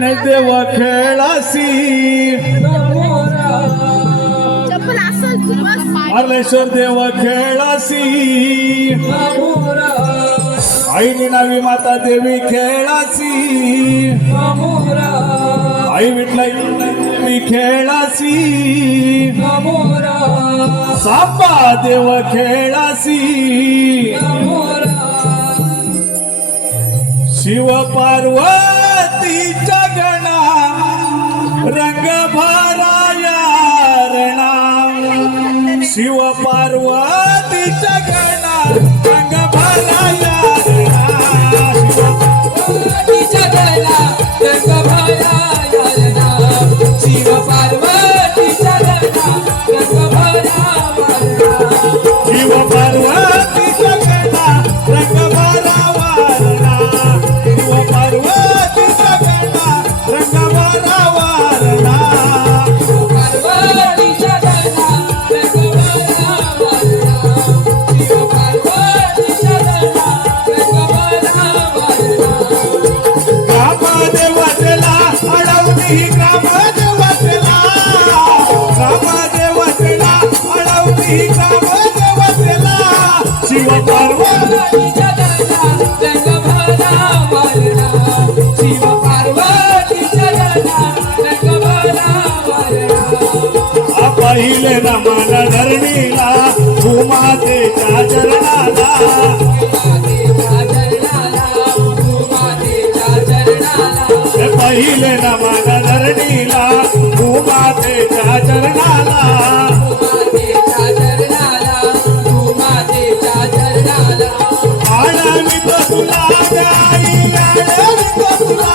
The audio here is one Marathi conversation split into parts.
गणेश देव खेळासी मार्लेश्वर देव खेळासी आईनी नावी माता देवी खेळासी आई विठलाई देवी खेळासी सांबा देव खेळासी शिव पार्वतीच्या गणा रंग भराया रणा शिव पार्वतीच्या गणा रंग भराया रणा शिव पार्वतीच्या गणा रंग भराया रणा शिव पार्वतीच्या गणा रंग भराया शिव पार्वतीच्या गणा रंग भरावा रणा शिव पार्वतीच्या गणा रंग भरावा रणा पार्वतीच्या गणा रंग भराया शिव पार्वतीच्या गणा रंग भराया ग्रामदेवतेला अडवली ग्रामदेवतेला ग्रामदेवतेला अडवली ग्रामदेवतेला शिव पार्वतीच्या रंग भराया शिव पार्वतीच्या गणा रंग भराया पहिले नमन धरणीला भूमातेच्या चरणाला पहिले नमन धरणीला भूमातेच्या चरणाला आळवितो तुला गाई आळवितो तुला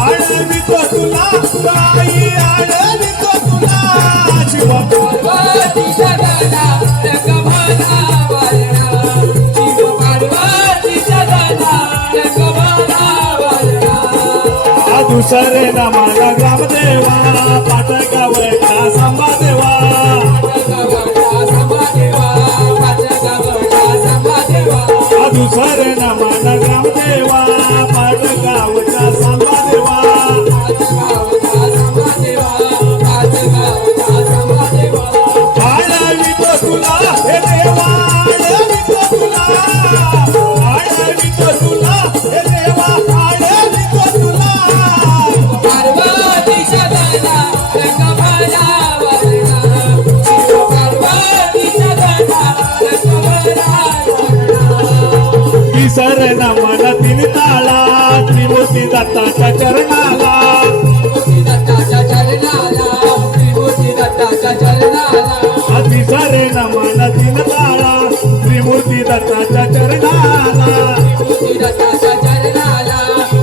आळवितो तुला गाई आळवितो तुला शिव पार्वतीच्या गणा रंग भराया शिव पार्वतीच्या गणा रंग भराया दुसरे नमाला ग्रामदेवा पाटगावचा संभादेवा दुसरे नमाला ग्रामदेवा पाटगावचा संभादेवा आळवितो तुला हे देवा आळवितो तुला आळवितो तुला हे देवा आळवितो तुला पार्वतीच्या गणा रंग भराया शिव पार्वतीच्या गणा रंग भराया विसर नमन तीन ताळा त्रिमूर्ती दत्ताच्या चरणाला त्रिमूर्ती दत्ताच्या चरणाला त्रिमूर्ती दत्ताच्या चरणाला विसर नमन तीन ताळा त्रिमूर्ती दत्ताच्या चरणाला त्रिमूर्ती दत्ताच्या चरणाला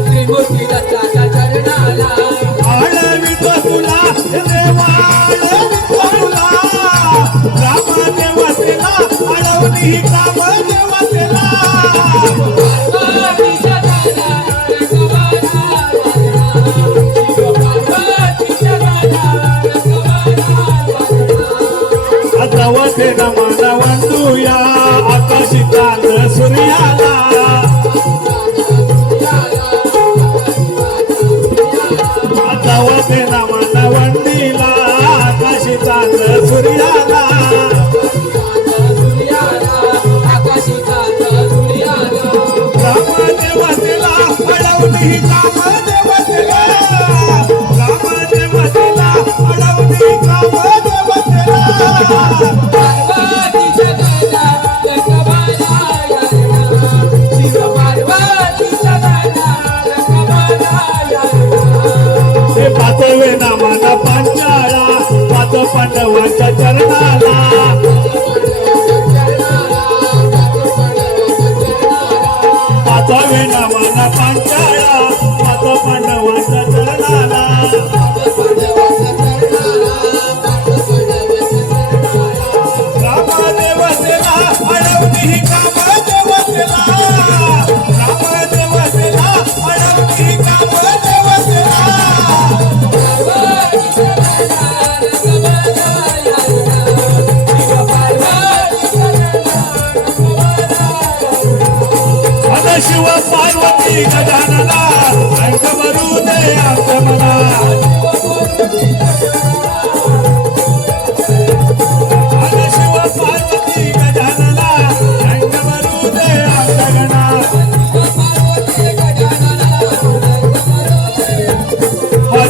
त्रिमूर्ती दत्ताच्या चरणाला आळवितो तुला हे देवा आळवितो तुला ग्रामदेवतेला अडवली ग्रामदेवतेला पार्वतीच्या गणा रंग भराया शिव पार्वतीच्या गणा रंग भराया दवते नमन वंदूया आकाशी चांद सूर्याला दवते नमन वंदीला आकाशी चांद सूर्याला आकाशी चांद सूर्याला ग्रामदेवतेला अडवली ग्रामदेवतेला ग्रामदेवतेला अडवली ग्रामदेवतेला पार्वती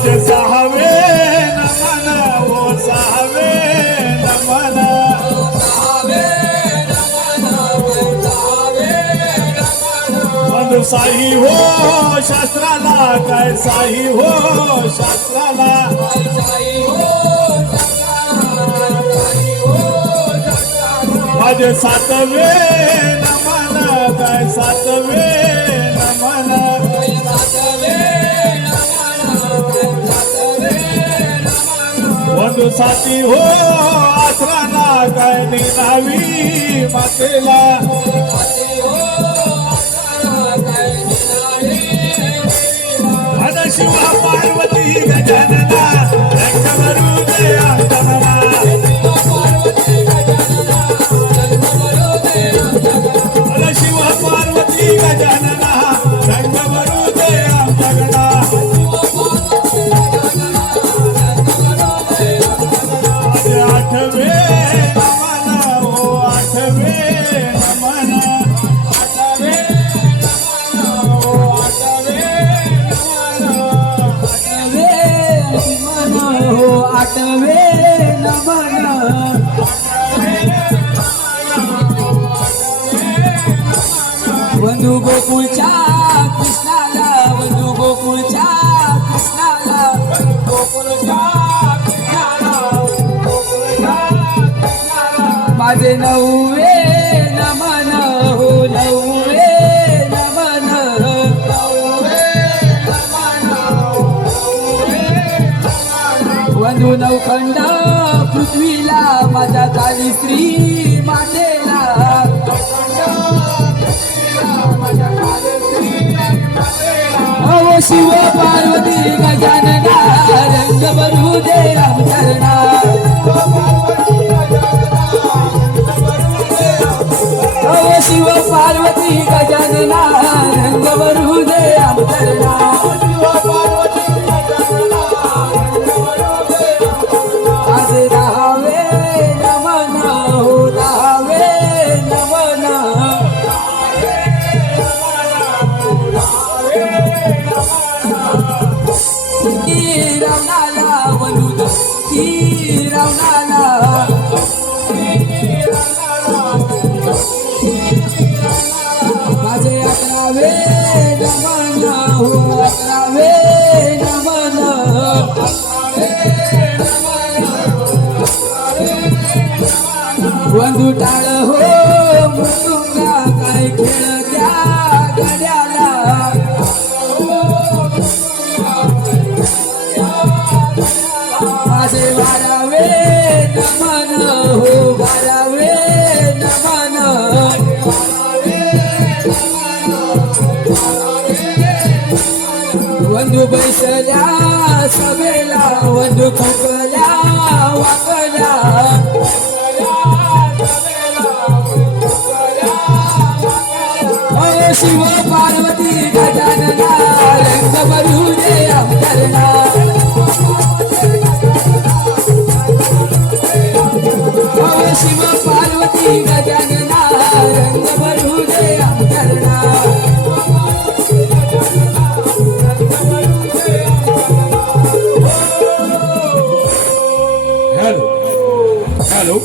माझे सहावे नमन हो सहावे नमन बंधू साई हो शास्त्राला काय साई हो शास्त्राला माझे सातवे नमन काय सातवे नमन बंधू साथी हो आसराला काय निघावी मातेला माझा शिवा पार्वती गजानना रंग भरू दे अंगणा माझा शिवा पार्वती गजानना रंग भरू दे अंगणा माझे आठवे नमन हो आठवे नमन आठवे हो आठवे आठवे नमन बंधू गोकुळच्या कृष्णाला बंधू गोकुळच्या कृष्णाला माझे नववे नमन हो नववे नमन बंधू नवखंड पृथ्वीला माझ्या काली श्री मातेला अहो शिव पार्वती गजानना रंग भरू दे रामचरणा अहो शिव पार्वती गजानना रंग भरू दे रामचरणा आज राहावे नमन हो राहावे नमन रावणाला वनुद रावणाला माझे अकरावे नमन हो अकरावे नमन वंदू टाळ हो मुंगा काय खेळ त्या गड्याला माझे बारावे नमन हो बारावे नमन वंदू बैसल्या सभेला वंदू खोकल्या वाकल्या अहो शिव पार्वती गजानना रंग भरू दे अंतरणा अहो शिव पार्वती गजानना रंग भरू दे अंतरणा हॅलो हॅलो